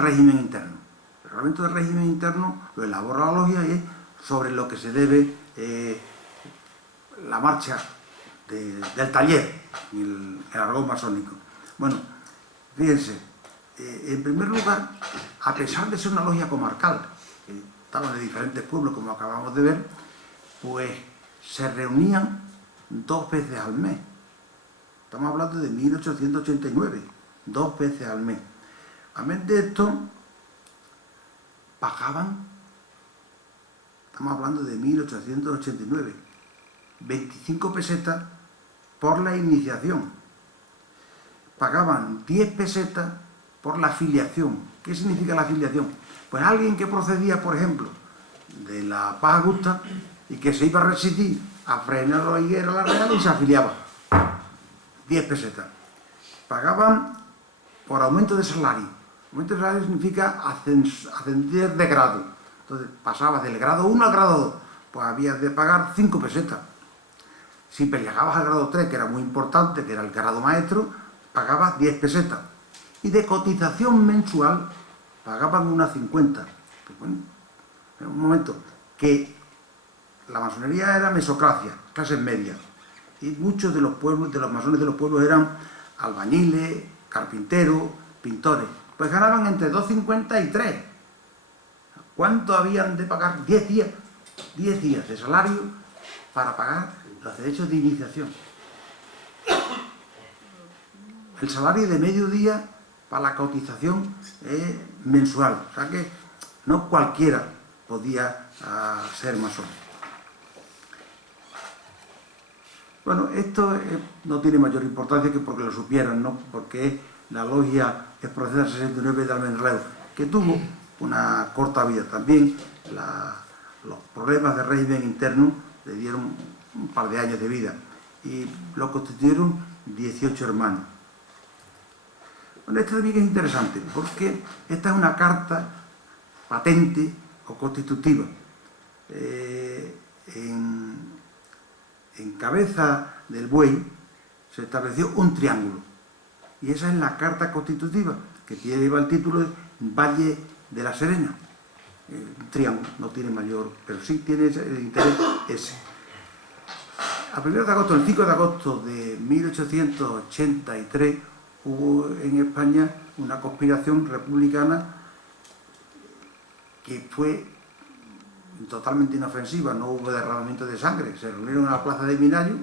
régimen interno. El reglamento del régimen interno lo elabora la logia y es sobre lo que se debe la marcha del taller, el argot masónico. Bueno, fíjense, en primer lugar, a pesar de ser una logia comarcal, que estaban de diferentes pueblos, como acabamos de ver, pues se reunían 2 veces al mes. Estamos hablando de 1889, 2 veces al mes. Además de esto, pagaban, estamos hablando de 1889, 25 pesetas por la iniciación. Pagaban 10 pesetas por la afiliación. ¿Qué significa la afiliación? Pues alguien que procedía, por ejemplo, de la Paz Augusta y que se iba a residir a frenar la higuera la Real y se afiliaba. 10 pesetas. Pagaban por aumento de salario. Aumento de salario significa ascender de grado. Entonces pasabas del grado 1 al grado 2, pues habías de pagar 5 pesetas. Si llegabas al grado 3, que era muy importante, que era el grado maestro, pagabas 10 pesetas. Y de cotización mensual pagaban unas 50. Pues bueno, en un momento que la masonería era mesocracia, clases medias. Y muchos de los pueblos, de los masones de los pueblos eran albañiles, carpinteros, pintores. Pues ganaban entre 2,50 y 3. ¿Cuánto habían de pagar? 10 días de salario para pagar los derechos de iniciación. El salario de mediodía para la cotización mensual. O sea que no cualquiera podía ser masón. Bueno, esto no tiene mayor importancia que porque lo supieran, ¿no? Porque la logia Espronceda 69 de Almendralejo, que tuvo una corta vida. También los problemas de régimen interno le dieron un par de años de vida y lo constituyeron 18 hermanos. Bueno, esto también es interesante porque esta es una carta patente o constitutiva. En cabeza del buey se estableció un triángulo y esa es la carta constitutiva que lleva el título de Valle de la Serena. Un triángulo, no tiene mayor, pero sí tiene el interés ese. A 1 de agosto, el 5 de agosto de 1883, hubo en España una conspiración republicana que fue totalmente inofensiva, no hubo derramamiento de sangre. Se reunieron en la plaza de Minayo,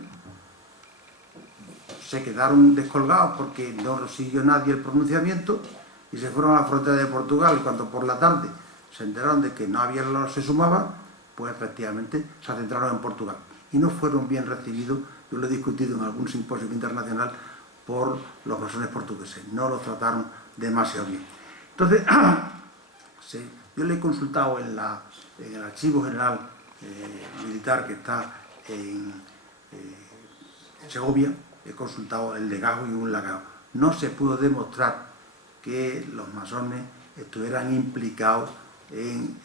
se quedaron descolgados porque no siguió nadie el pronunciamiento y se fueron a la frontera de Portugal. Y cuando por la tarde se enteraron de que no había los se sumaba, pues efectivamente se centraron en Portugal. Y no fueron bien recibidos, yo lo he discutido en algún simposio internacional, por los masones portugueses. No los trataron demasiado bien. Entonces, yo le he consultado en el Archivo General Militar que está en Segovia, he consultado el legajo y un legado. No se pudo demostrar que los masones estuvieran implicados en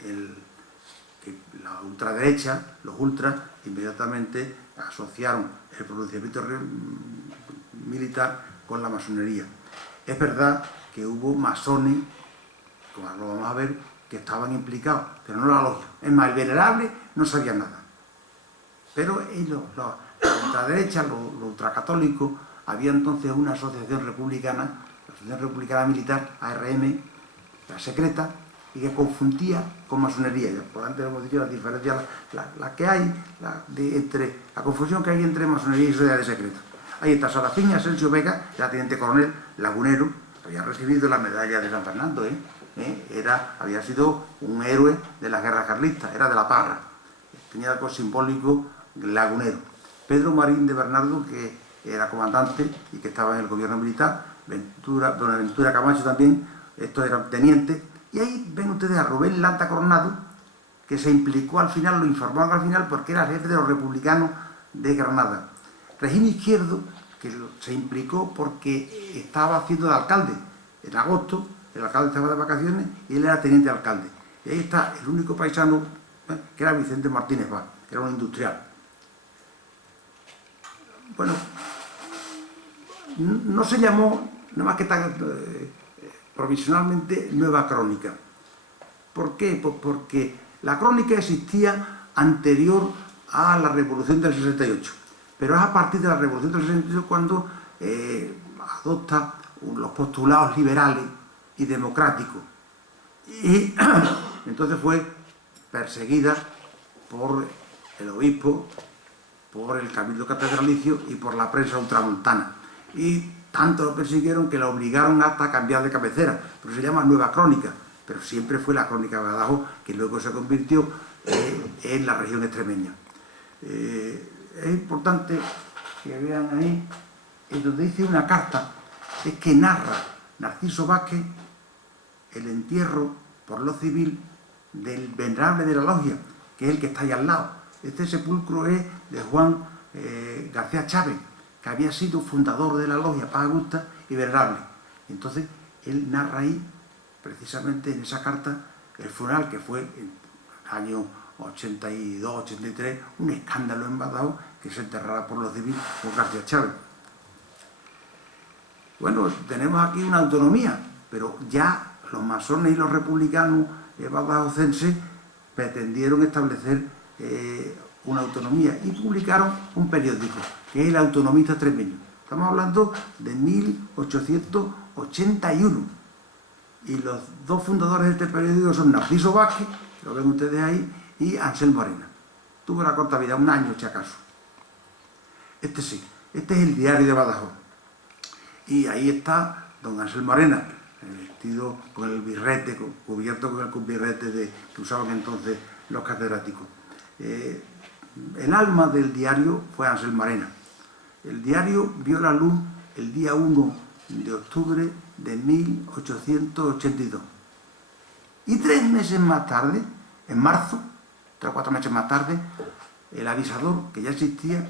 que la ultraderecha, los ultras, inmediatamente asociaron el pronunciamiento militar con la masonería. Es verdad que hubo masones, como lo vamos a ver, que estaban implicados, pero no la logia. Es más, el venerable no sabía nada. Pero ellos, la ultraderecha, los ultracatólicos, había entonces una asociación republicana, la Asociación Republicana Militar, ARM, la secreta, y que confundía con masonería. Por antes hemos dicho las diferencias, la que hay, la confusión que hay entre masonería y sociedades secretas. Ahí está Serafín Asensio Vega, era teniente coronel, lagunero, había recibido la medalla de San Fernando, había sido un héroe de la guerra carlista, era de la Parra, tenía algo simbólico lagunero. Pedro Marín de Bernardo, que era comandante y que estaba en el gobierno militar, Bonaventura Camacho también, estos eran tenientes. Y ahí ven ustedes a Rubén Lanta Coronado, que se implicó al final, lo informaron al final, porque era el jefe de los republicanos de Granada. Regino Izquierdo, que se implicó porque estaba haciendo de alcalde. En agosto, el alcalde estaba de vacaciones y él era teniente alcalde. Y ahí está el único paisano, que era Vicente Martínez Vaz, que era un industrial. Bueno, no se llamó, nada más que provisionalmente Nueva Crónica. ¿Por qué? Pues porque la crónica existía anterior a la Revolución del 68, pero es a partir de la Revolución del 68 cuando adopta los postulados liberales y democráticos. Y entonces fue perseguida por el obispo, por el cabildo catedralicio y por la prensa ultramontana. Y tanto lo persiguieron que la obligaron hasta a cambiar de cabecera, pero se llama Nueva Crónica, pero siempre fue la Crónica de Badajoz, que luego se convirtió en la región extremeña. Es importante que vean ahí, en donde dice una carta, es que narra Narciso Vázquez el entierro por lo civil del venerable de la logia, que es el que está ahí al lado. Este sepulcro es de Juan García Chávez, que había sido fundador de la logia Paz Augusta y venerable. Entonces, él narra ahí, precisamente en esa carta, el funeral que fue en el año 82-83, un escándalo en Badajoz, que se enterrara por lo civil por García Chávez. Bueno, tenemos aquí una autonomía, pero ya los masones y los republicanos badajocenses pretendieron establecer una autonomía y publicaron un periódico, que es El Autonomista Extremeño. Estamos hablando de 1881. Y los dos fundadores de este periódico son Narciso Vázquez, que lo ven ustedes ahí, y Anselmo Arenas. Tuvo una corta vida, un año si acaso. Este sí, este es el Diario de Badajoz. Y ahí está don Anselmo Arenas, vestido con el birrete, cubierto con el birrete que usaban entonces los catedráticos. El alma del diario fue Anselmo Arenas. El diario vio la luz el día 1 de octubre de 1882. Y 3 meses más tarde, en marzo, 3 o 4 meses más tarde, el avisador, que ya existía,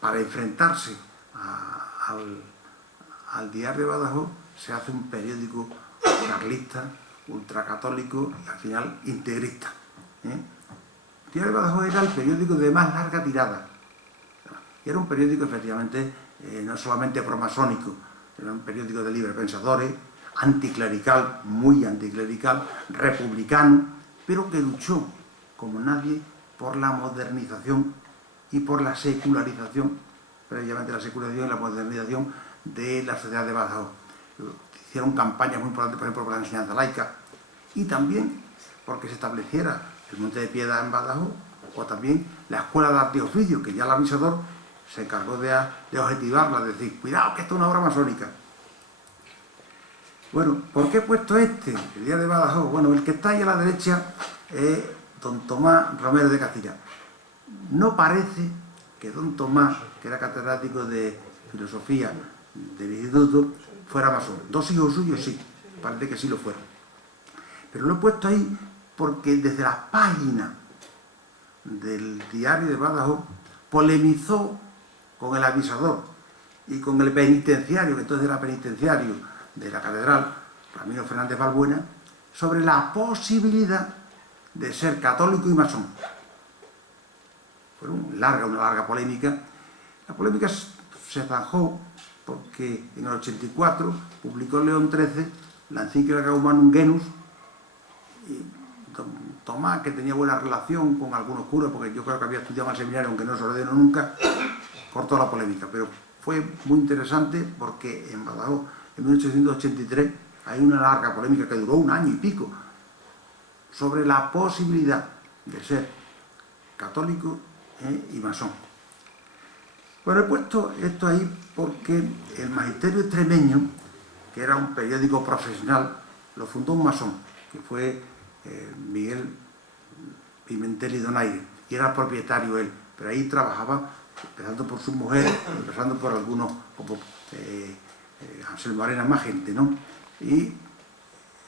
para enfrentarse al Diario de Badajoz, se hace un periódico carlista, ultracatólico y al final integrista. El Diario de Badajoz era el periódico de más larga tirada. Y era un periódico, efectivamente, no solamente promasónico, era un periódico de librepensadores, anticlerical, muy anticlerical, republicano, pero que luchó, como nadie, por la modernización y por la secularización, previamente la secularización y la modernización de la sociedad de Badajoz. Hicieron campañas muy importantes, por ejemplo, por la enseñanza laica, y también porque se estableciera el Monte de Piedad en Badajoz, o también la Escuela de Arte y Oficio, que ya el avisador se encargó de objetivarla, de decir, cuidado que esto es una obra masónica. Bueno, ¿por qué he puesto este, el Diario de Badajoz? Bueno, el que está ahí a la derecha es don Tomás Romero de Castilla. No parece que don Tomás, que era catedrático de filosofía del instituto, fuera masón. 2 hijos suyos sí, parece que sí lo fueron. Pero lo he puesto ahí porque desde las páginas del Diario de Badajoz polemizó con el avisador y con el penitenciario, que entonces era penitenciario de la catedral, Ramiro Fernández Balbuena, sobre la posibilidad de ser católico y masón. Fue una larga polémica. La polémica se zanjó porque en el 84 publicó León XIII la encíclica Humanum Genus, y don Tomás, que tenía buena relación con algunos curas, porque yo creo que había estudiado en el seminario, aunque no se ordenó nunca, cortó la polémica. Pero fue muy interesante porque en Badajoz, en 1883, hay una larga polémica que duró 1 año y pico sobre la posibilidad de ser católico y masón. Bueno, he puesto esto ahí porque el Magisterio Extremeño, que era un periódico profesional, lo fundó un masón, que fue Miguel Pimentel y Donaire, y era propietario él, pero ahí trabajaba, empezando por su mujer, empezando por algunos, como Anselmo Arenas, más gente, ¿no? Y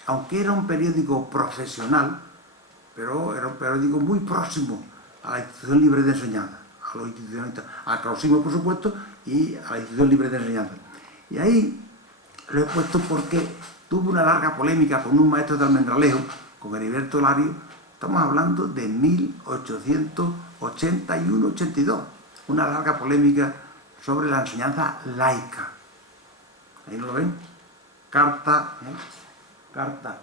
aunque era un periódico profesional, pero era un periódico muy próximo a la institución libre de enseñanza, a los institucionalistas, al clausismo, por supuesto, y a la institución libre de enseñanza. Y ahí lo he puesto porque tuvo una larga polémica con un maestro de Almendralejo, con Heriberto Lario. Estamos hablando de 1881-82, una larga polémica sobre la enseñanza laica. ¿Ahí no lo ven? carta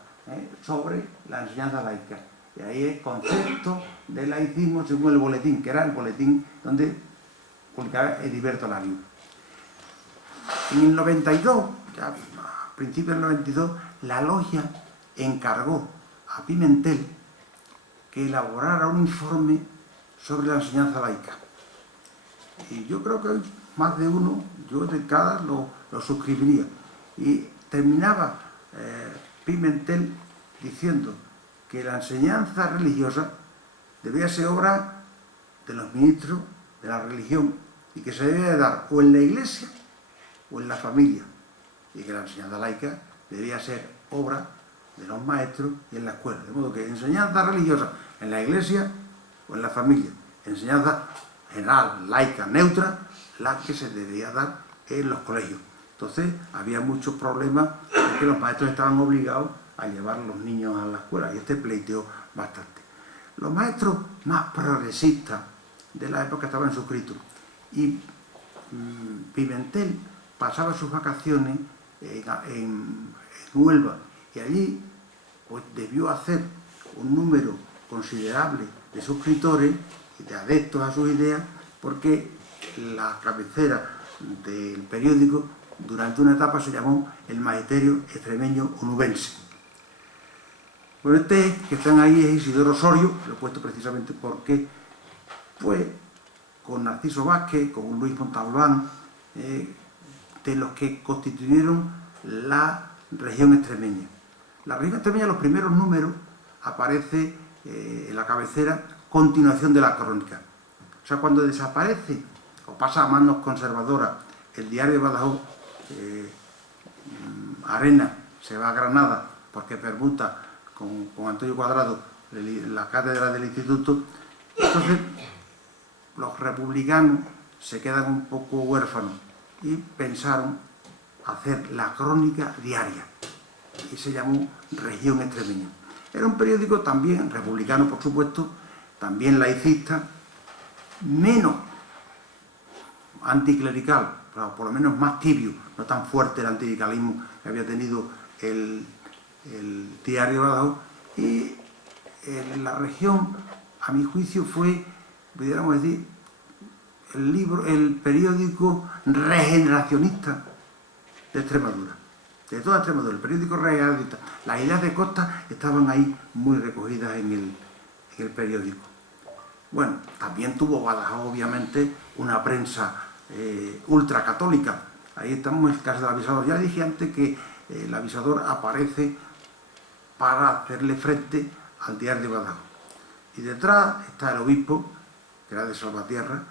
sobre la enseñanza laica. Y ahí es concepto de laicismo según el boletín, que era el boletín donde publicaba Heriberto Larios. En el 92, ya a principios del 92, la logia encargó a Pimentel que elaborara un informe sobre la enseñanza laica. Y yo creo que más de uno, yo de cada lo suscribiría. Y terminaba Pimentel diciendo que la enseñanza religiosa debía ser obra de los ministros de la religión y que se debía de dar o en la iglesia o en la familia, y que la enseñanza laica debía ser obra de los maestros y en la escuela. De modo que enseñanza religiosa en la iglesia o en la familia, enseñanza general, laica, neutra, la que se debía dar en los colegios. Entonces había muchos problemas porque los maestros estaban obligados a llevar a los niños a la escuela, y este pleiteó bastante. Los maestros más progresistas de la época estaban suscritos, y Pimentel pasaba sus vacaciones en Huelva, y allí pues debió hacer un número considerable de suscriptores y de adeptos a sus ideas, porque la cabecera del periódico durante una etapa se llamó El Magisterio Extremeño Onubense. Bueno, este que están ahí es Isidoro Osorio, lo he puesto precisamente porque fue con Narciso Vázquez, con Luis Montalbán, de los que constituyeron la región extremeña. La región extremeña, los primeros números, aparece en la cabecera continuación de la crónica. O sea, cuando desaparece o pasa a manos conservadoras el diario de Badajoz, Arena se va a Granada porque permuta con Antonio Cuadrado la cátedra del instituto. Entonces los republicanos se quedan un poco huérfanos y pensaron hacer la crónica diaria, y se llamó Región Extremeña. Era un periódico también republicano, por supuesto, también laicista, menos anticlerical, pero por lo menos más tibio, no tan fuerte el anticlericalismo que había tenido el diario Badajoz. Y en la región, a mi juicio, fue, pudiéramos decir, el periódico regeneracionista de Extremadura, de toda Extremadura, el periódico regeneracionista. Las ideas de Costa estaban ahí muy recogidas en el periódico. Bueno, también tuvo Badajoz, obviamente, una prensa ultracatólica. Ahí estamos en el caso del avisador. Ya dije antes que el avisador aparece para hacerle frente al diario de Badajoz. Y detrás está el obispo, que era de Salvatierra,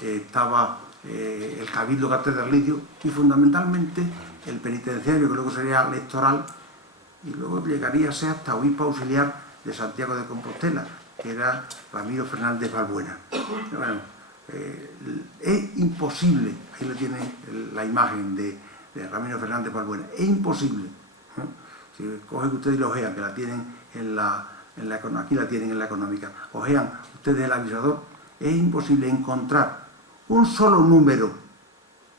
estaba el cabildo catedralicio y fundamentalmente el penitenciario, que luego sería electoral, y luego llegaría a ser hasta obispo auxiliar de Santiago de Compostela, que era Ramiro Fernández Balbuena. Bueno, es imposible, ahí lo tiene la imagen de Ramiro Fernández Balbuena, es imposible. Si cogen ustedes y lo ojean, que la tienen aquí la tienen en la económica, ojean ustedes el avisador, es imposible encontrar un solo número,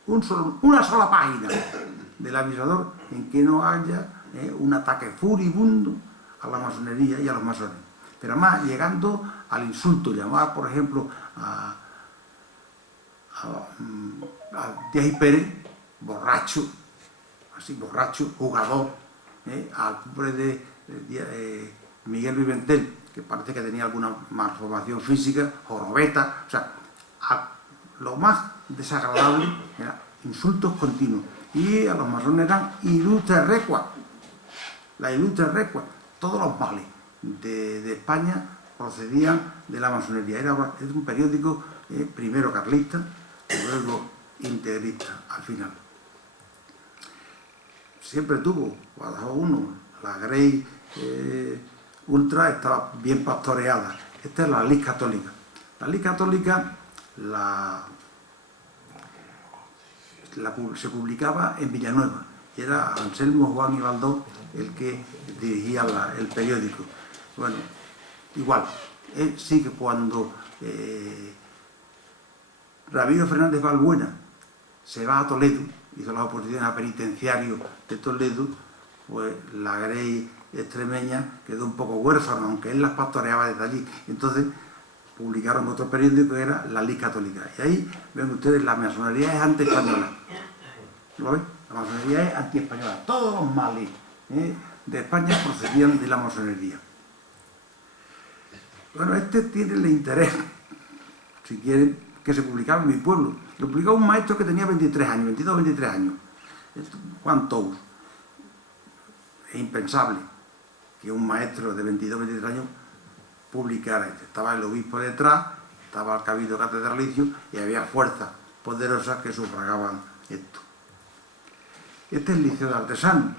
una sola página del avisador en que no haya un ataque furibundo a la masonería y a los masones. Pero además llegando al insulto, llamar por ejemplo a Díaz y Pérez borracho, así borracho, jugador, al pobre de Miguel Pimentel, que parece que tenía alguna malformación física, jorobeta, o sea, lo más desagradable eran insultos continuos. Y a los masones eran ilustres recuas, la ilustre recua, todos los males de España procedían de la masonería. Era un periódico primero carlista y luego integrista al final. Siempre tuvo Badajoz 1, la Grey Ultra estaba bien pastoreada. Esta es la Ley Católica. La Ley Católica se publicaba en Villanueva, y era Anselmo Juan y Baldós el que dirigía el periódico. Bueno, igual, sí que cuando Ramiro Fernández Balbuena se va a Toledo hizo las oposiciones a penitenciario de Toledo, pues la Grey extremeña quedó un poco huérfana, aunque él las pastoreaba desde allí. Entonces publicaron otro periódico que era La Ley Católica. Y ahí ven ustedes, la masonería es anti-española. ¿Lo ven? La masonería es anti-española. Todos los males de España procedían de la masonería. Bueno, este tiene el interés, si quieren, que se publicaba en mi pueblo. Lo publicaba un maestro que tenía 23 años, 22 o 23 años. Juan Tous. Es impensable que un maestro de 22 o 23 años publicara esto. Estaba el obispo detrás, estaba el cabildo catedralicio y había fuerzas poderosas que sufragaban esto. Este es el Liceo de Artesanos.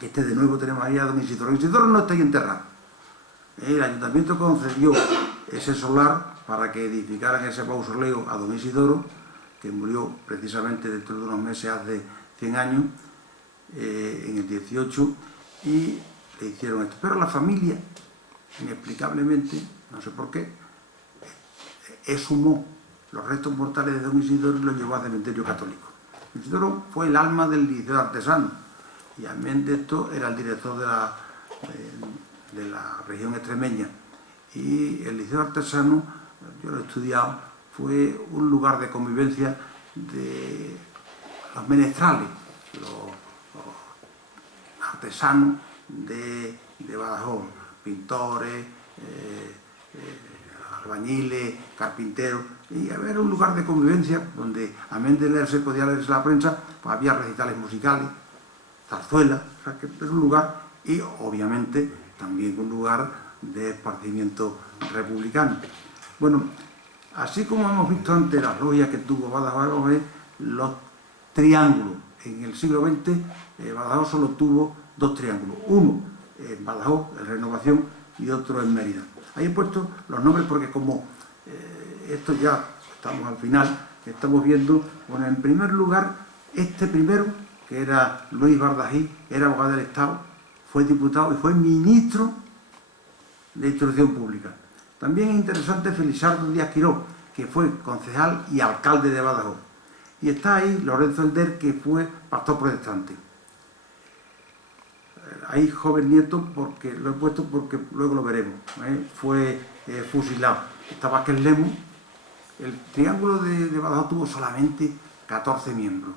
Este de nuevo tenemos ahí a don Isidoro. Isidoro no está ahí enterrado. El ayuntamiento concedió ese solar para que edificaran ese mausoleo a don Isidoro, que murió precisamente dentro de unos meses, hace 100 años, en el 18, y le hicieron esto. Pero la familia, inexplicablemente, no sé por qué, exhumó los restos mortales de don Isidoro y los llevó al cementerio católico. Isidoro fue el alma del Liceo de Artesanos, y amén de esto era el director de la región extremeña. Y el Liceo Artesano, yo lo he estudiado, fue un lugar de convivencia de los menestrales, los artesanos de Badajoz, pintores, albañiles, carpinteros, y era un lugar de convivencia donde, amén de leerse, podía leerse la prensa, pues había recitales musicales, zarzuelas, o sea que era un lugar, y obviamente también un lugar de esparcimiento republicano. Bueno, así como hemos visto antes las logias que tuvo Badajoz, los triángulos. En el siglo XX Badajoz solo tuvo dos triángulos, uno en Badajoz, en Renovación, y otro en Mérida. Ahí he puesto los nombres porque como esto ya estamos al final, estamos viendo, bueno, en primer lugar, este primero, que era Luis Bardají, era abogado del Estado, fue diputado y fue ministro de Instrucción Pública. También es interesante Felizardo Díaz Quiró, que fue concejal y alcalde de Badajoz. Y está ahí Lorenzo Elder, que fue pastor protestante. Ahí joven nieto, porque lo he puesto porque luego lo veremos. Fue fusilado. Está Vázquez Lemus. El triángulo de Badajoz tuvo solamente 14 miembros.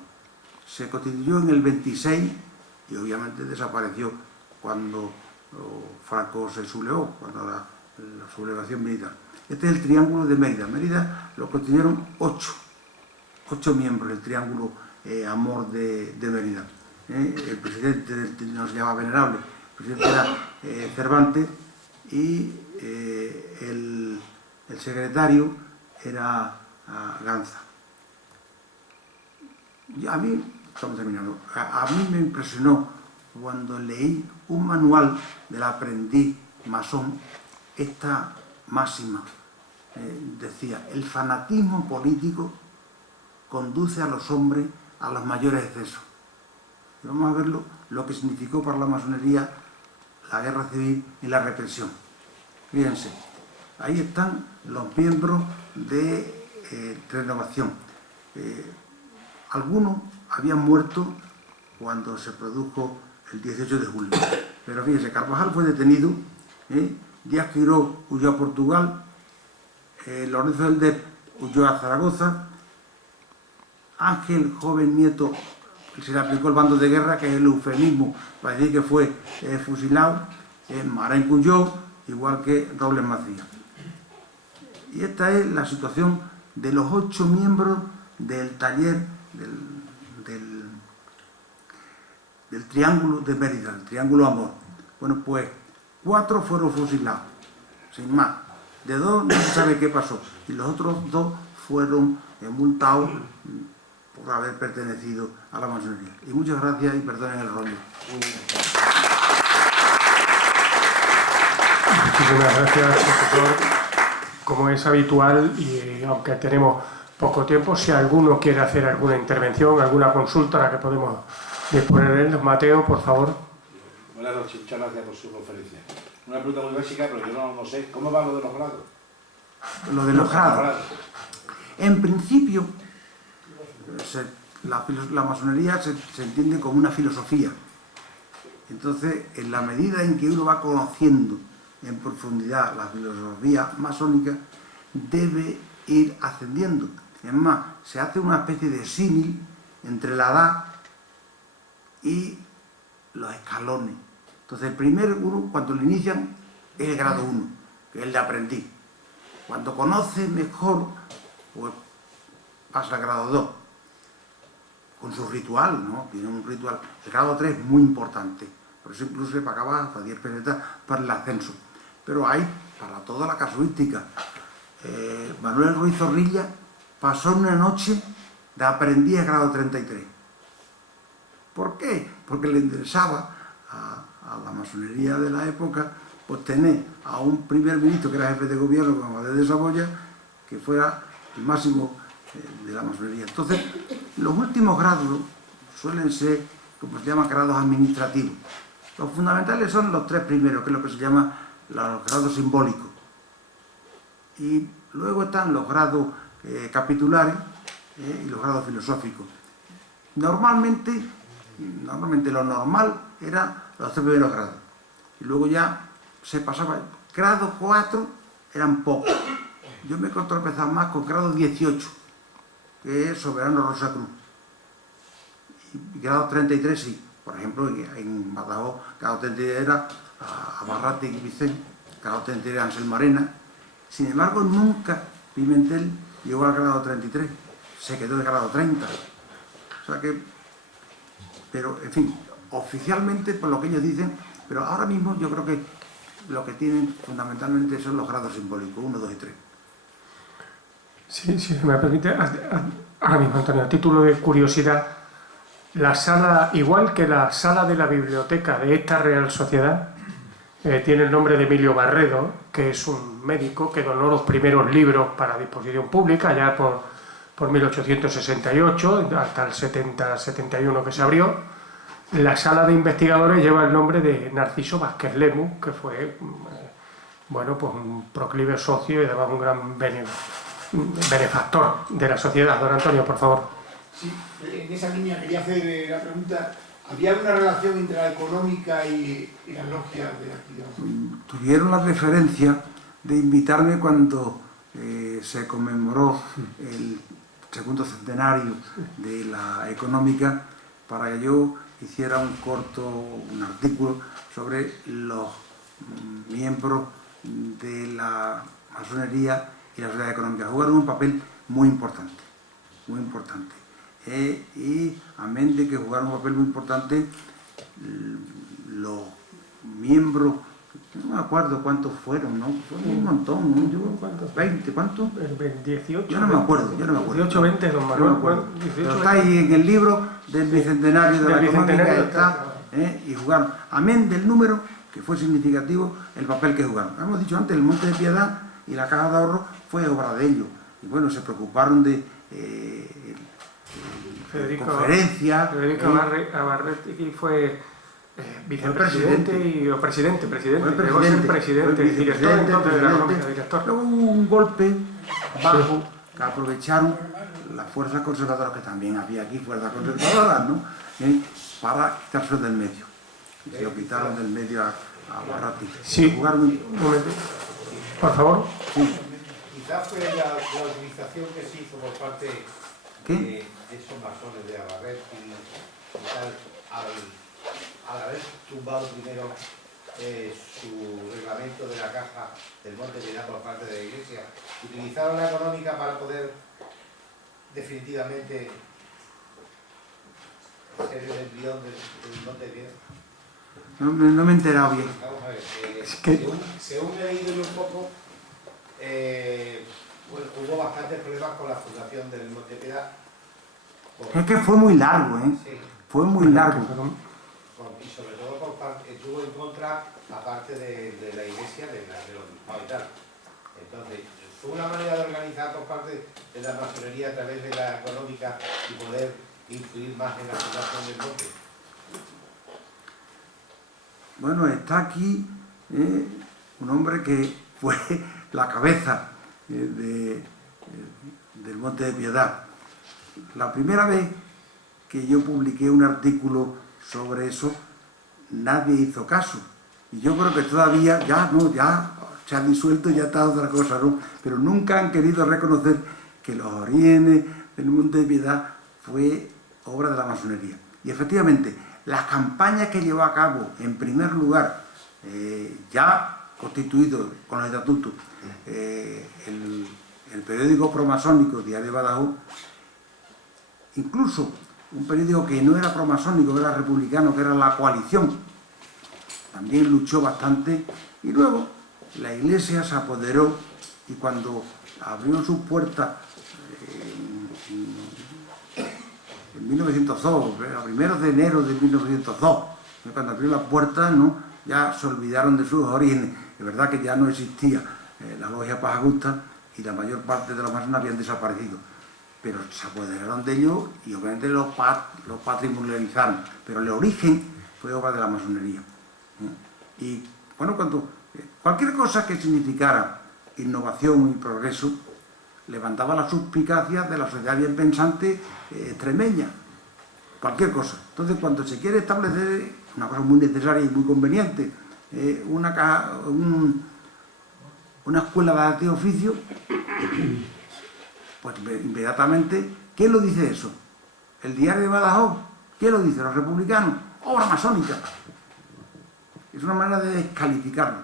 Se constituyó en el 26 y obviamente desapareció cuando Franco se sublevó, cuando la sublevación militar. Este es el triángulo de Mérida. Mérida lo constituyeron 8 miembros, el triángulo Amor de Mérida. El presidente no se llama Venerable, el presidente era Cervantes, y el secretario era Ganza. Y a mí, estamos terminando, a mí me impresionó cuando leí un manual del aprendiz masón, esta máxima decía: el fanatismo político conduce a los hombres a los mayores excesos. Y vamos a ver lo que significó para la masonería la guerra civil y la represión. Fíjense, ahí están los miembros de Renovación. Algunos habían muerto cuando se produjo el 18 de julio. Pero fíjense, Carvajal fue detenido, Díaz Quiró huyó a Portugal, Lorenzo Elder huyó a Zaragoza, Ángel, joven nieto, se le aplicó el bando de guerra, que es el eufemismo para decir que fue fusilado, Marenco huyó, igual que Robles Macías. Y esta es la situación de los 8 miembros del taller del Triángulo de Mérida, el Triángulo Amor. Bueno, pues 4 fueron fusilados, sin más. De 2 no se sabe qué pasó. Y los otros 2 fueron multados por haber pertenecido a la masonería. Y muchas gracias y perdonen el rollo. Muchísimas gracias, profesor. Como es habitual, y aunque tenemos poco tiempo, si alguno quiere hacer alguna intervención, alguna consulta a la que podemos disponer en él, Mateo, por favor. Buenas noches, muchas gracias por su conferencia. Una pregunta muy básica, pero yo no sé, ¿cómo va lo de los grados? Lo de los grados. En principio, La masonería se entiende como una filosofía. Entonces, en la medida en que uno va conociendo en profundidad la filosofía masónica, debe ir ascendiendo. Es más, se hace una especie de símil entre la edad y los escalones. Entonces, el primer uno, cuando lo inician, es el grado 1, que es el de aprendiz. Cuando conoce mejor, pues pasa al grado 2, con su ritual, ¿no? Tiene un ritual. El grado 3 es muy importante, por eso incluso se pagaba hasta 10 pesetas para el ascenso. Pero hay para toda la casuística. Manuel Ruiz Zorrilla pasó una noche de aprendiz a grado 33. ¿Por qué? Porque le interesaba a la masonería de la época pues tener a un primer ministro que era jefe de gobierno como Amadeo de Saboya, que fuera el máximo de la masonería. Entonces, los últimos grados suelen ser, como se llaman, grados administrativos. Los fundamentales son los 3 primeros, que es lo que se llama los grados simbólicos. Y luego están los grados capitulares y los grados filosóficos. Normalmente lo normal era los 3 primeros grados. Y luego ya se pasaba. Grado 4 eran pocos. Yo me he tropezado más con grado 18, que es Soberano Rosa Cruz. Y grado 33 sí. Por ejemplo, en Badajoz, grado 33 era a Barrate y Vicente, grado 33 era Ansel Marena. Sin embargo, nunca Pimentel llegó al grado 33, se quedó en grado 30. O sea que, pero en fin, oficialmente por lo que ellos dicen, pero ahora mismo yo creo que lo que tienen fundamentalmente son los grados simbólicos, 1, 2 y 3. Sí, si me permite, ahora mismo, Antonio, a título de curiosidad, la sala, igual que la sala de la biblioteca de esta Real Sociedad, tiene el nombre de Emilio Barredo, que es un médico que donó los primeros libros para disposición pública, ya por 1868, hasta el 70-71 que se abrió. La sala de investigadores lleva el nombre de Narciso Vázquez Lemus, que fue bueno, pues un proclive socio y además un gran benefactor de la sociedad. Don Antonio, por favor. Sí, en esa línea quería hacer la pregunta. ¿Había una relación entre la económica y las logias de actividad? Tuvieron la deferencia de invitarme cuando se conmemoró el segundo centenario de la económica para que yo hiciera un artículo sobre los miembros de la masonería y la sociedad económica. Jugaron un papel muy importante, muy importante. Y amén de que jugaron un papel muy importante, los miembros, no me acuerdo cuántos fueron, ¿no? Fueron un montón, ¿no? Yo, ¿Cuántos? 20, ¿cuántos? 18. Yo no me acuerdo, 18, 20, don Manuel. No me acuerdo. 18, pero está ahí en el libro del Bicentenario de la Económica, está, y jugaron, amén del número, que fue significativo el papel que jugaron. Hemos dicho antes, el Monte de Piedad y la Caja de Ahorro fue obra de ellos. Y bueno, se preocuparon de conferencias. Federico Abarretti fue vicepresidente presidente. Llegó a ser presidente, director entonces de la económica, director. Luego hubo un golpe bajo que aprovecharon las fuerzas conservadoras, que también había aquí fuerzas conservadoras, ¿no? Para quitarse del medio. Y se lo quitaron del medio a Abarretti. Sí, jugaron un momento. Por favor. Sí. Quizás fue la utilización que se hizo por parte de esos masones de Abarretti y tal, al haber tumbado primero su reglamento de la caja del Monte Piedad por parte de la Iglesia, utilizaron la económica para poder definitivamente ser el embrión del Monte Piedad. No me he enterado bien. Vamos a ver, que... según he leído yo un poco, bueno, hubo bastantes problemas con la fundación del Monte Piedad. Es que fue muy largo, ¿eh? Sí. Fue muy largo. Y sobre todo por parte, estuvo en contra, aparte de la iglesia, de los bispados y tal. Entonces, fue una manera de organizar por parte de la masonería a través de la económica y poder influir más en la fundación del monte. Bueno, está aquí un hombre que fue la cabeza del Monte de Piedad. La primera vez que yo publiqué un artículo sobre eso, nadie hizo caso. Y yo creo que todavía, ya se ha disuelto, ya está otra cosa, ¿no? Pero nunca han querido reconocer que los orígenes del Monte de Piedad fue obra de la masonería. Y efectivamente, las campañas que llevó a cabo, en primer lugar, ya constituido con los estatutos, el periódico promasónico Diario de Badajoz, incluso un periódico que no era promasónico, que era republicano, que era La Coalición, también luchó bastante, y luego la Iglesia se apoderó, y cuando abrió sus puertas en 1902, a primeros de enero de 1902, cuando abrió las puertas, ¿no?, ya se olvidaron de sus orígenes. Es verdad que ya no existía la logia Pajagusta y la mayor parte de los masones habían desaparecido, pero se apoderaron de ellos y obviamente los patrimonializaron, pero el origen fue obra de la masonería. Y bueno, cualquier cosa que significara innovación y progreso levantaba la suspicacia de la sociedad bien pensante extremeña, cualquier cosa. Entonces, cuando se quiere establecer una cosa muy necesaria y muy conveniente, una escuela de arte y oficio, pues inmediatamente, ¿quién lo dice eso? ¿El Diario de Badajoz? ¿Quién lo dice? ¿Los republicanos? Obra masónica. Es una manera de descalificarlo,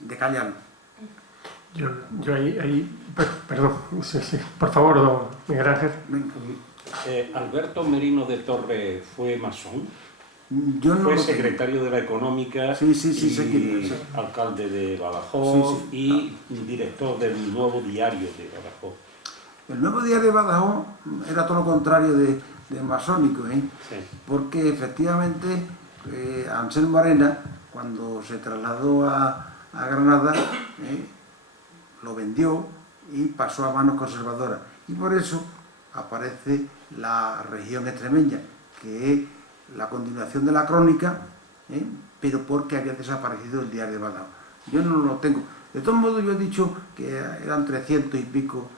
de callarlo. Yo ahí perdón, sí, por favor, don Miguel Ángel. Alberto Merino de Torres fue masón. Yo no fue lo secretario de la Económica y alcalde de Badajoz y director del Nuevo Diario de Badajoz. El Nuevo Diario de Badajoz era todo lo contrario de masónico, Sí. Porque efectivamente Anselmo Arena, cuando se trasladó a Granada, lo vendió y pasó a manos conservadoras. Y por eso aparece la región extremeña, que es la continuación de la crónica, pero porque había desaparecido el Diario de Badajoz. Yo no lo tengo. De todos modos, yo he dicho que eran 300 y pico,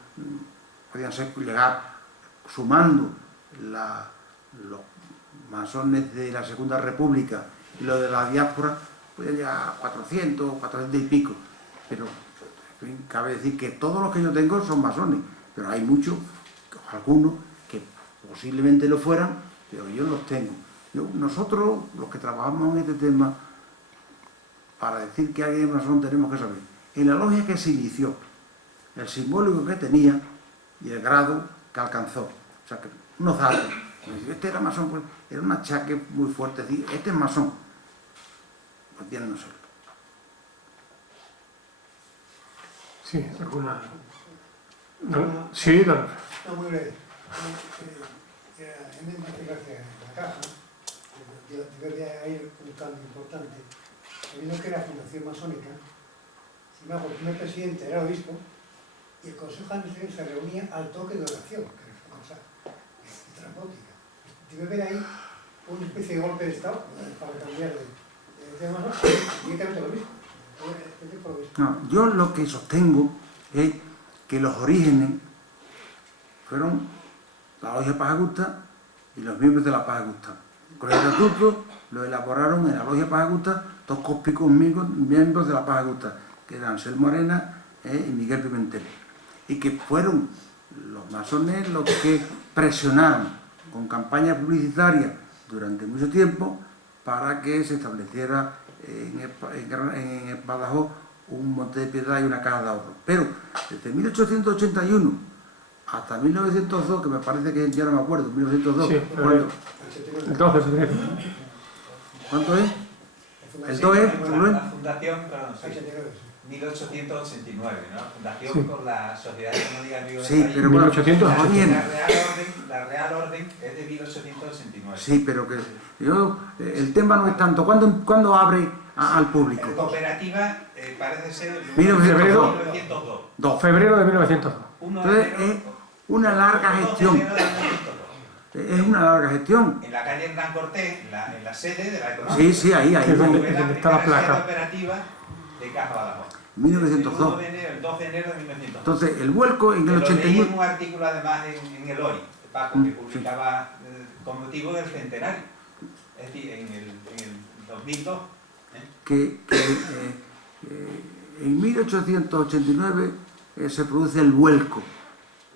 podían ser llegar, sumando los masones de la Segunda República y los de la diáspora, podían llegar a 400 y pico. Pero en fin, cabe decir que todos los que yo tengo son masones, pero hay muchos, algunos, que posiblemente lo fueran, pero yo los tengo. Nosotros, los que trabajamos en este tema, para decir que alguien es masón tenemos que saber en la logia que se inició, el simbólico que tenía y el grado que alcanzó. O sea, que unos datos. Este era masón, pues, era un achaque muy fuerte, decir, este es masón. Pues bien, no sé. Sí, alguna... ¿No? Sí, don... No, muy breve. En la caja, debe haber un cambio importante. Sabiendo que era Fundación Masónica, sin embargo, el primer presidente era obispo y el Consejo de Administración se reunía al toque de oración, que era una cosa estrambótica. Debe haber ahí una especie de golpe de Estado para cambiar de tema directamente al obispo. No, yo lo que sostengo es que los orígenes fueron la logia Pajagusta y los miembros de la Pajagusta. Con el estatuto lo elaboraron en la logia Pajagusta dos cóspicos miembros de la Pajagusta, que eran Anselmo Arena y Miguel Pimentel. Y que fueron los masones los que presionaron con campaña publicitaria durante mucho tiempo para que se estableciera en Badajoz un Monte de Piedad y una caja de ahorro. Pero desde 1881 hasta 1902, que me parece que ya no me acuerdo, 1902, sí, el 12 de febrero. ¿Cuánto es? El 2 es, la fundación, perdón, 1889, ¿no? Fundación Sí. por la Sociedad Económica Amigos sí, del País. pero bueno, 1880. La Real Orden es de 1889. Sí, pero que el tema no es tanto. ¿Cuándo abre al público? En cooperativa parece ser 1902. 1902. Febrero de 1902. Entonces es una larga gestión. Es una larga gestión. En la calle Hernán Cortés, en la sede de la economía. Sí, sí, ahí. Es donde Fue la está la primera placa. sede operativa de Caja Badajoz. 1902. El 12 de enero de 1902. Entonces, el vuelco en el Lo leí en 81. un artículo además en el Hoy, Paco, que publicaba con motivo del centenario, es decir, en el 2002. En 1889 se produce el vuelco,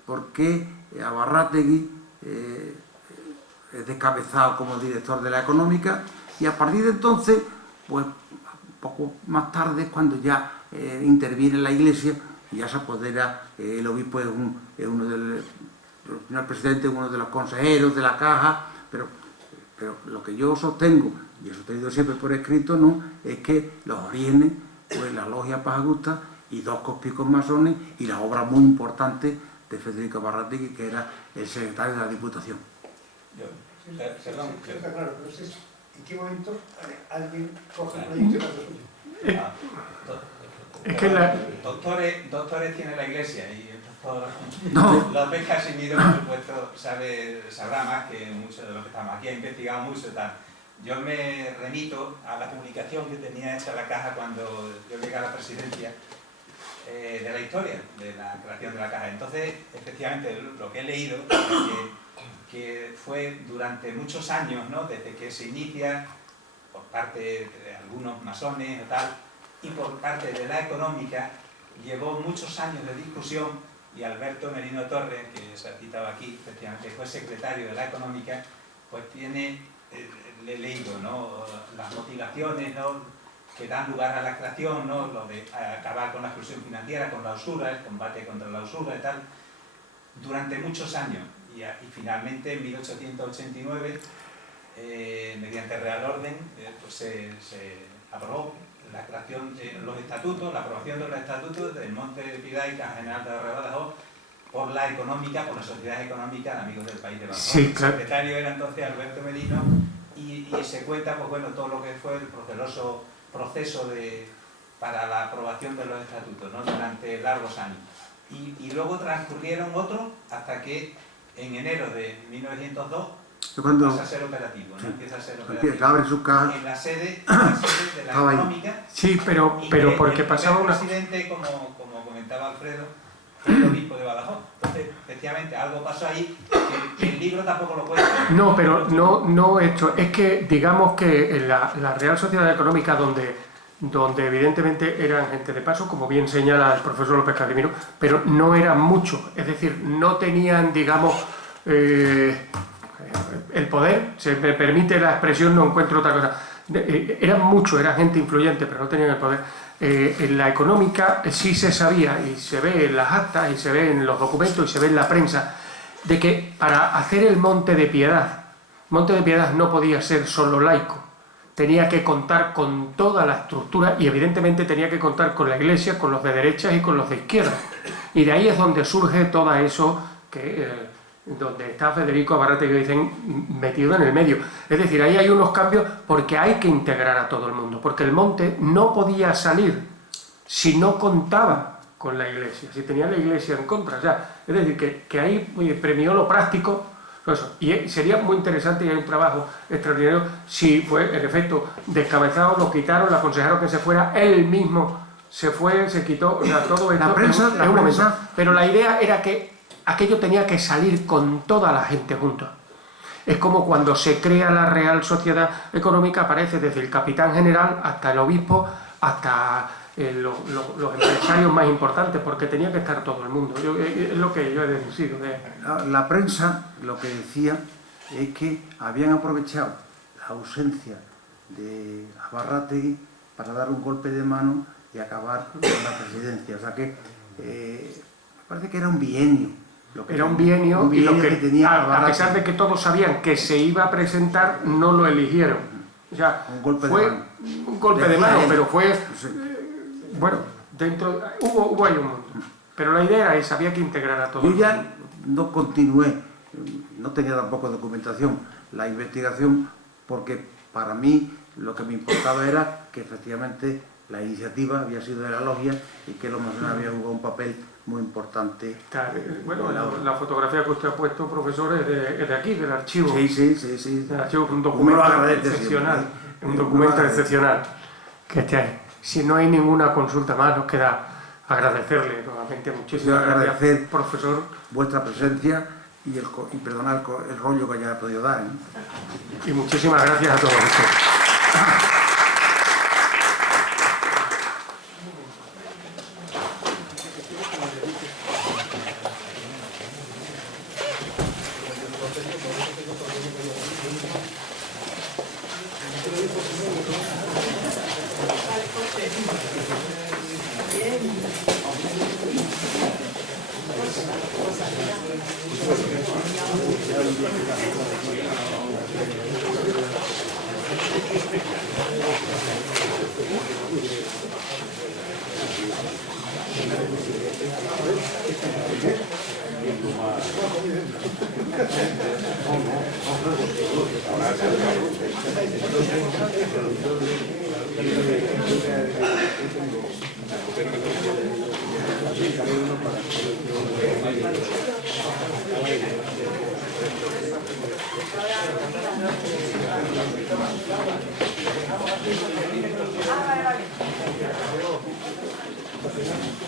porque Abarrátegui es descabezado como director de la económica, y a partir de entonces, pues poco más tarde es cuando ya interviene la Iglesia y ya se apodera, el obispo es uno del el presidente, uno de los consejeros de la caja, pero lo que yo sostengo, y he sostenido siempre por escrito, ¿no?, es que los orígenes, pues la logia Pajagusta y dos cospicos masones y la obra muy importante de Federico Abarrátegui, que era el secretario de la Diputación. Perdón. Está claro, pero ¿en qué momento alguien coge el proyecto y lo Es que doctores tiene la Iglesia y el doctor López Casimiro, por supuesto, sabrá más que muchos de los que estamos aquí, ha investigado mucho y tal. Yo me remito a la publicación que tenía hecha la Caja cuando yo llegué a la presidencia, de la historia de la creación de la Caja. Entonces, efectivamente, lo que he leído es que fue durante muchos años, ¿no?, desde que se inicia por parte de algunos masones o tal, y por parte de la económica, llevó muchos años de discusión, y Alberto Merino Torres, que se ha citado aquí, efectivamente fue secretario de la económica, pues tiene, le he leído, ¿no?, las motivaciones, ¿no?, que dan lugar a la creación, ¿no?, lo de acabar con la exclusión financiera, con la usura, el combate contra la usura y tal, durante muchos años. Y finalmente, en 1889, mediante Real Orden, pues se aprobó la creación de los estatutos, la aprobación de los estatutos del Monte de Piedad y Caja General de Badajoz por la económica, por la sociedad económica de Amigos del País de Badajoz. Sí, claro. El secretario era entonces Alberto Merino, y se cuenta, pues bueno, todo lo que fue el proceloso proceso para la aprobación de los estatutos, ¿no?, durante largos años. Y luego transcurrieron otros hasta que en enero de 1902 pasa a ser operativo, ¿no? Empieza a ser operativo. Abre sus cajas. En la sede de la económica. Sí, pero porque pasaba una... El presidente, como comentaba Alfredo, fue el obispo de Badajoz. Entonces, efectivamente, algo pasó ahí que el libro tampoco lo cuenta. No, pero no esto. Es que, digamos que en la Real Sociedad Económica, donde evidentemente eran gente de paso, como bien señala el profesor López Casimiro, pero no eran muchos. Es decir, no tenían, digamos, el poder, se me permite la expresión, no encuentro otra cosa. Eran muchos, era gente influyente, pero no tenían el poder. En la económica sí se sabía, y se ve en las actas, y se ve en los documentos, y se ve en la prensa, de que para hacer el Monte de Piedad no podía ser solo laico, tenía que contar con toda la estructura, y evidentemente tenía que contar con la Iglesia, con los de derechas y con los de izquierda. Y de ahí es donde surge todo eso donde está Federico Abarrátegui, que dicen, metido en el medio. Es decir, ahí hay unos cambios porque hay que integrar a todo el mundo, porque el monte no podía salir si no contaba con la Iglesia, si tenía la Iglesia en contra. O sea, es decir, que ahí premió lo práctico, eso. Y sería muy interesante, y hay un trabajo extraordinario, si fue, en efecto, descabezado, lo quitaron, le aconsejaron que se fuera, él mismo se fue, se quitó, o sea, todo esto. La prensa. Pero la idea era que aquello tenía que salir con toda la gente juntos. Es como cuando se crea la Real Sociedad Económica, aparece desde el capitán general hasta el obispo, hasta los empresarios más importantes, porque tenía que estar todo el mundo. Es lo que yo he deducido. La prensa lo que decía es que habían aprovechado la ausencia de Abarrátegui para dar un golpe de mano y acabar con la presidencia. O sea que parece que era un bienio. Era un bienio y lo que tenía a pesar de que todos sabían que se iba a presentar, no lo eligieron. O sea, un golpe de mano, pero fue... bueno, hubo ahí un montón. Pero la idea era esa, había que integrar a todos. Yo ya no continué, no tenía tampoco documentación, la investigación, porque para mí lo que me importaba era que efectivamente la iniciativa había sido de la logia y que los masones habían jugado un papel muy importante. Bueno, la fotografía que usted ha puesto, profesor, es de aquí, del archivo. Sí. Del archivo, un documento excepcional. Un documento excepcional que esté ahí. Si no hay ninguna consulta más, nos queda agradecerle nuevamente. Muchísimas gracias, profesor. Vuestra presencia y perdonar el rollo que haya podido dar, ¿eh? Y muchísimas gracias a todos ustedes. Vale.